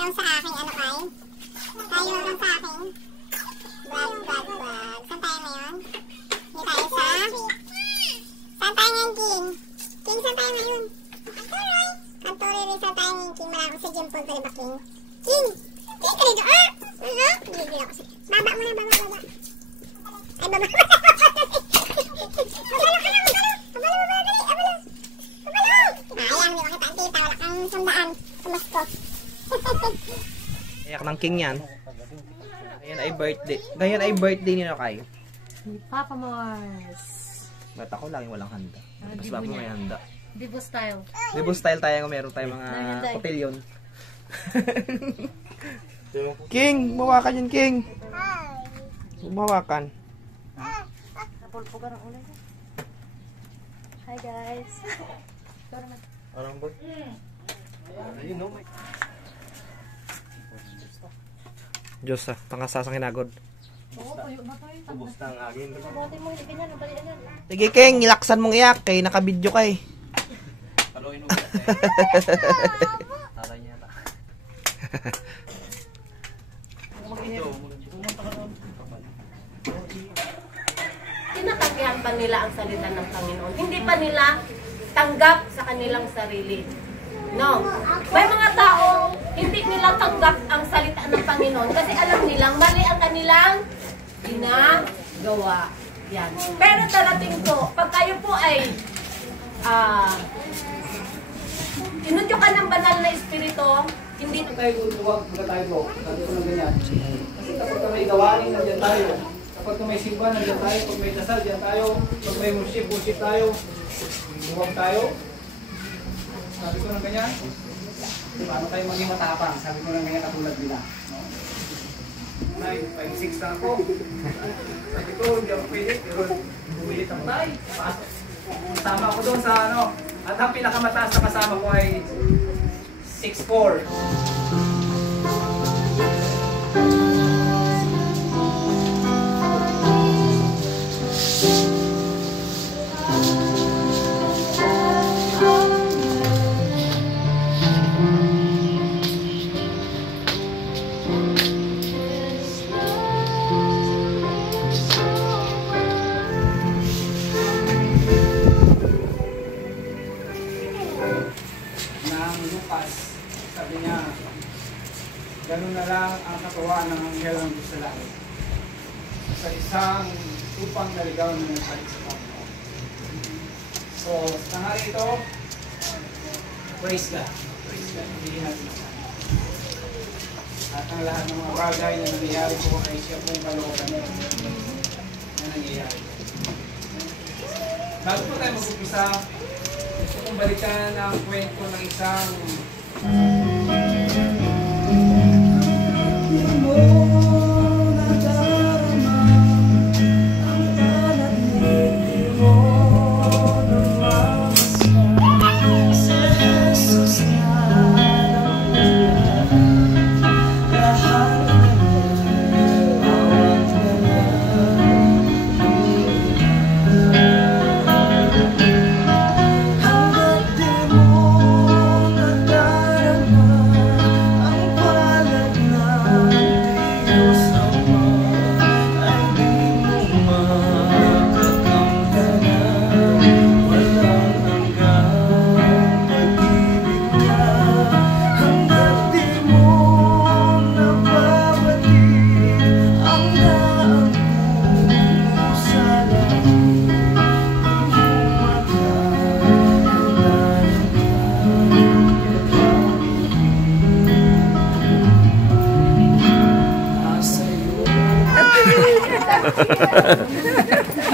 Welcome sa aking ano kay? Tayo welcome sa aking vlog. Saan tayo ngayon? Hindi tayo sa... Saan tayo ngayon, King? King, saan tayo ngayon? Kanturoy rin saan tayo ngayon, King. Malaki sa gym punta, diba, King? King! King, ka rin ah! Hindi ako sa... Baba mo na, baba. Ay, baba. Sayang, di ba kita ang tita? Wala kang sandaan. Tumasko. Ayak ng King yan. Ngayon ay birthday ni Kay. Papa Mars. Ba't ako laging walang handa? Tapos ba mo may handa? Dibo style. Dibo style tayo, meron tayong mga kotilyon. King, mawakan yun, King. Mawakan. Napulpugan ang ulan. Hi guys. Anong boy? Ayun, no, Mike. Diyos ah, pangasasang hinagod. Oo, puyo na tayo. Ubus na ang agin. Sabote mo, hindi ganyan. Dali, ano. Sige, King, ilaksan mong iyak. Kay nakabidyo kay. Paluin mo ba? Taray niya na. Tinatanggihan pa nila ang salita ng Panginoon. Hindi pa nila tanggap sa kanilang sarili. No. May mga tao, hindi nila tanggap ang salita ng Panginoon kasi alam nilang mali ang kanilang ginagawa. Yan. Pero darating to, pag kayo po ay tinutukan ng banal na espiritu, hindi Huwag tayo bro. Sabi ko ng ganyan. Kasi kapag may gawain, nandiyan tayo. Kapag may simba, nandiyan tayo. Pag may dasal, diyan tayo. Pag may worship tayo. Huwag tayo. Sabi ko ng ganyan. Paano tayo maging matapang? Sabi ko ng ganyan katulad nila. No? 9, 5, 6 na ako. Sabi ko, hindi ako pwede. Pero bumilit ako tayo. Kasama ako doon sa ano. At ang pinakamataas na kasama ko ay 6'4". Sabi niya, gano'n na lang ang katuwaan ng anghel ng Diyos sa langit. Sa isang upang naligaw na nagsalik sa Panginoon. So, sa tanghali ito, praise God. Praise God. Hindi natin masama. At ang lahat ng mga bagay na nangyayari po ay siya pong kalooban niya na nangyayari. Bago po tayo mag-upisa, gusto kong balikan ang kwento ng isang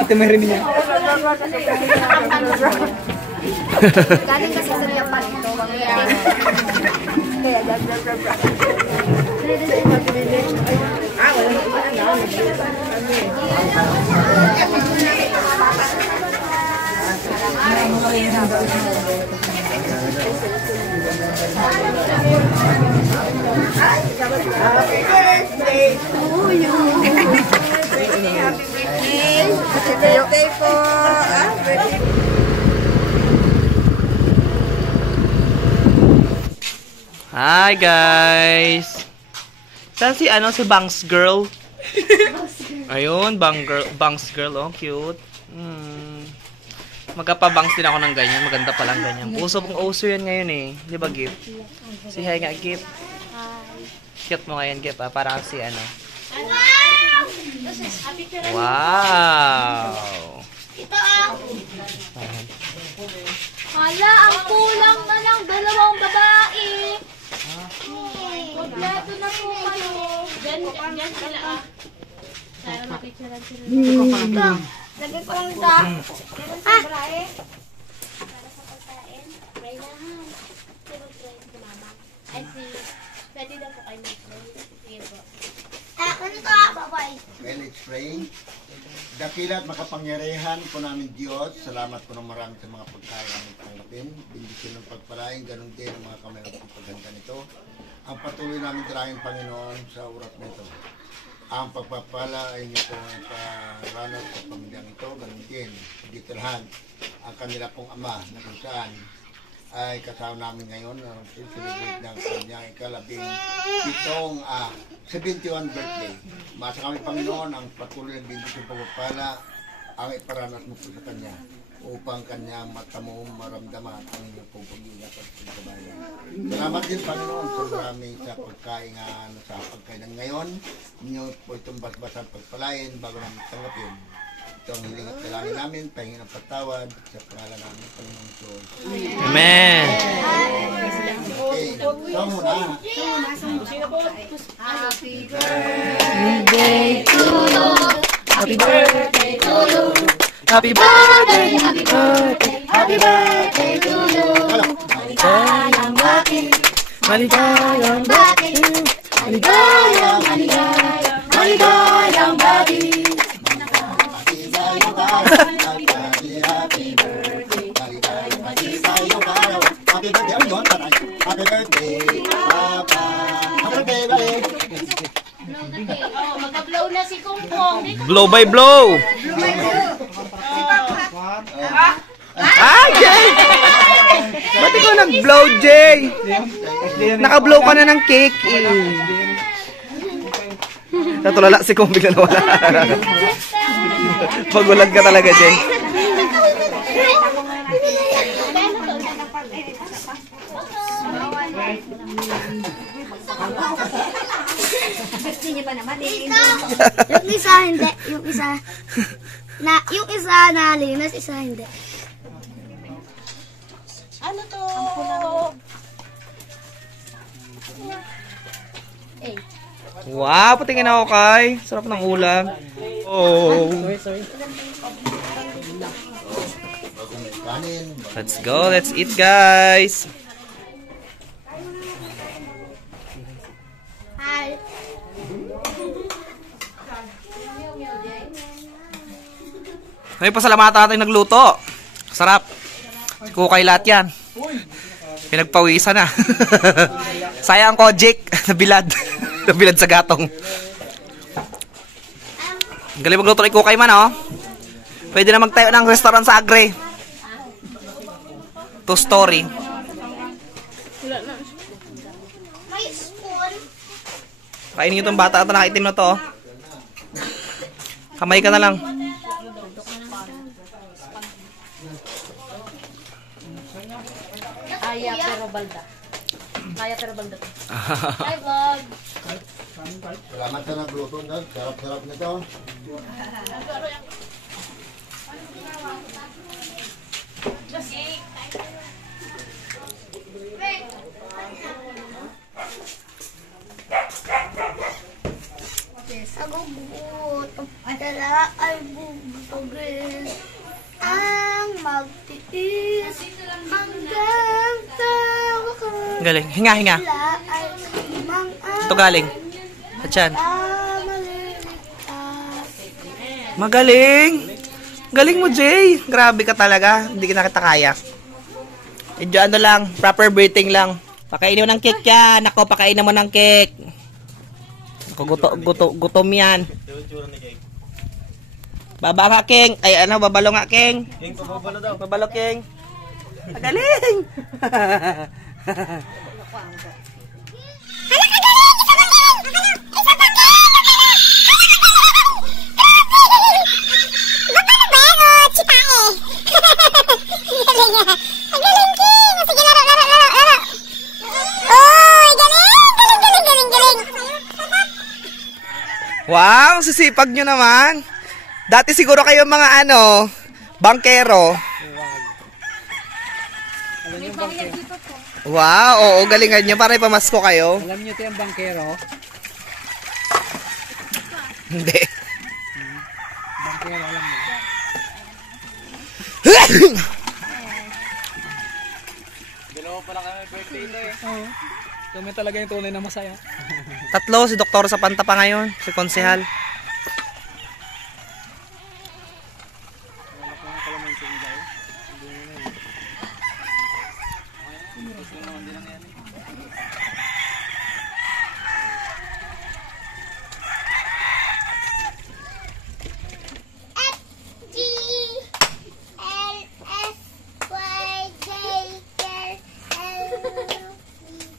ito may rin niya. Galing kasi sa Japan ito. Happy birthday to you. Happy birthday po. Hi guys! Saan si si Bangs Girl? Ayun, Bangs Girl. Oh, cute. Magpapabangs din ako ng ganyan. Maganda palang ganyan. Uso yan ngayon eh. Di ba, Gip? Si hi nga, Gip. Cute mo ngayon, Gip. Parang si Wow! Ito Hala, ang kulang na lang 2 babae. Kompleto na po kayo. Diyan sila Sana mapicturean sila. Lagay ko lang ito. Para sa pagkain. Pray na ha. Ay, pwede daw po kayo mag-pray. Sige po. Ano ito? Bye-bye. Well, it's praying. Dakila at makapangyarihan po namin Diyos. Salamat po ng marami sa mga pagkain namin tanggapin. Bendisyon ng pagpalain. Ganun din ang mga kamay ng pagpaganda nito. Ang patuloy namin dalangin Panginoon sa oras nito. Ang pagpapala ay niyo pong paranas sa pamilyang ito. Ganun din. Diterhan ang kanila pong ama na kung saan ay kasama namin ngayon ang celebrate ng kanyang ikalabing-pitong 71 birthday. Masa kami Panginoon ang patuloy ng bendisyon pagpapala ang iparanas mo po sa kanya upang kanya matamo maramdaman ang inyong pong pag-iingat at pagkabayan. Salamat din Panginoon sa marami sa pagkain sa pagkainan ngayon. Ninyo po itong basbasan pagpalain bago namin tanggapin. Ito ang hiling at dalangin namin, pahingin ang patawad sa pangalan namin, Panginoon Diyos. Amen! Okay, so muna. Happy birthday to you! Happy birthday! Happy birthday! Happy birthday to you! Maligayang bati! Maligayang bati! Maligayang, maligayang, maligayang bati! Happy birthday, Papa! Happy birthday, Magka-blow na si Kungkong. Blow by blow! Jay! Ba't ikaw nag-blow, Jay? Naka-blow ka na ng cake eh. Natulala si Kung bigla nawala. Pagulag ka talaga, Jay. Yung isa hindi, yung isa nalinas, isa hindi. Ano to? Wow, patingin ako kay. Sarap ng ulam. Oh. Let's go, let's eat guys. Hi. May pasalamatan natin nagluto. Sarap. Kukay lahat yan. Pinagpawisan na. Sayang ko, Jake. Nabilad. Nabilad sa gatong. Galing magluto ni Kukay man, oh. Pwede na magtayo ng restaurant sa Agre. 2-story. May spoon. Kainin nyo itong bata at nakitim na to. Kamay ka na lang. Kaya pero balda. Kaya pero balda. Hi vlog. Salamat sa nagluto, Dad. Sarap-sarap nito. Sagugot, dala ay bubugin ang magtiis hanggang tawa ka. Galing. Hinga, hinga. Ito galing. At yan. Magaling. Galing mo, Jay. Grabe ka talaga. Hindi na kita kaya. Medyo ano lang, proper breathing lang. Pakainin mo ng cake yan. Ako, pakainin mo ng cake. Ako, gutom yan. Baba ka, King. Ay, ano, babalo nga, King. King, babalo daw. Babalo, King. Magaling. Wow, sisipag nyo naman. Dati siguro kayo mga bangkero. Alam niyo bangkero? Wow, oo, galingan nyo para ipamasko kayo. Alam niyo ito yung bangkero? Hindi. Bangkero, alam niyo. Dalawa pala kami birthday ito eh. Oo. Kami talaga yung tunay na masaya. Tatlo, si Doktor sa Panta pa ngayon, si Konsehal.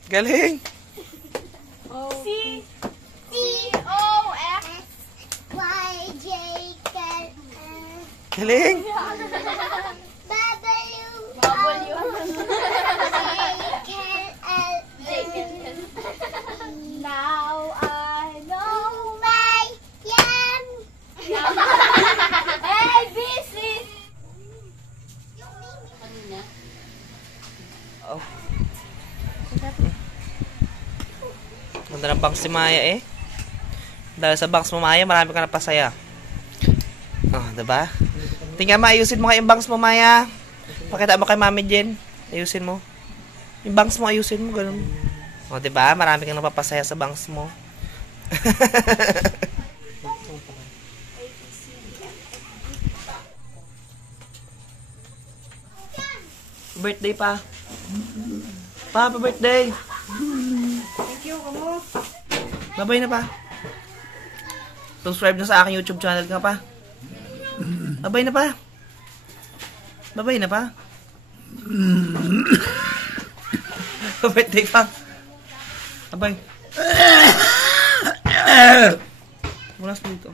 Galing. Galing. Now I know my yam. ABC. Oh. Ganda ng bangs si Maya eh. Dahil sa bangs mo Maya, marami ka napasaya. Oh, diba? Tingnan mo, ayusin mo nga yung bangs mo Maya. Pakita mo kay Mami Jen. Ayusin mo. Yung bangs mo, ayusin mo. Ganun. O, diba? Marami kang napapasaya sa bangs mo. Birthday pa. Pa, happy birthday. Thank you, kamo. Babay na pa. Subscribe na sa aking YouTube channel ka pa. Babay na pa. Babay na pa. Birthday pa. Babay. Mulas mo dito.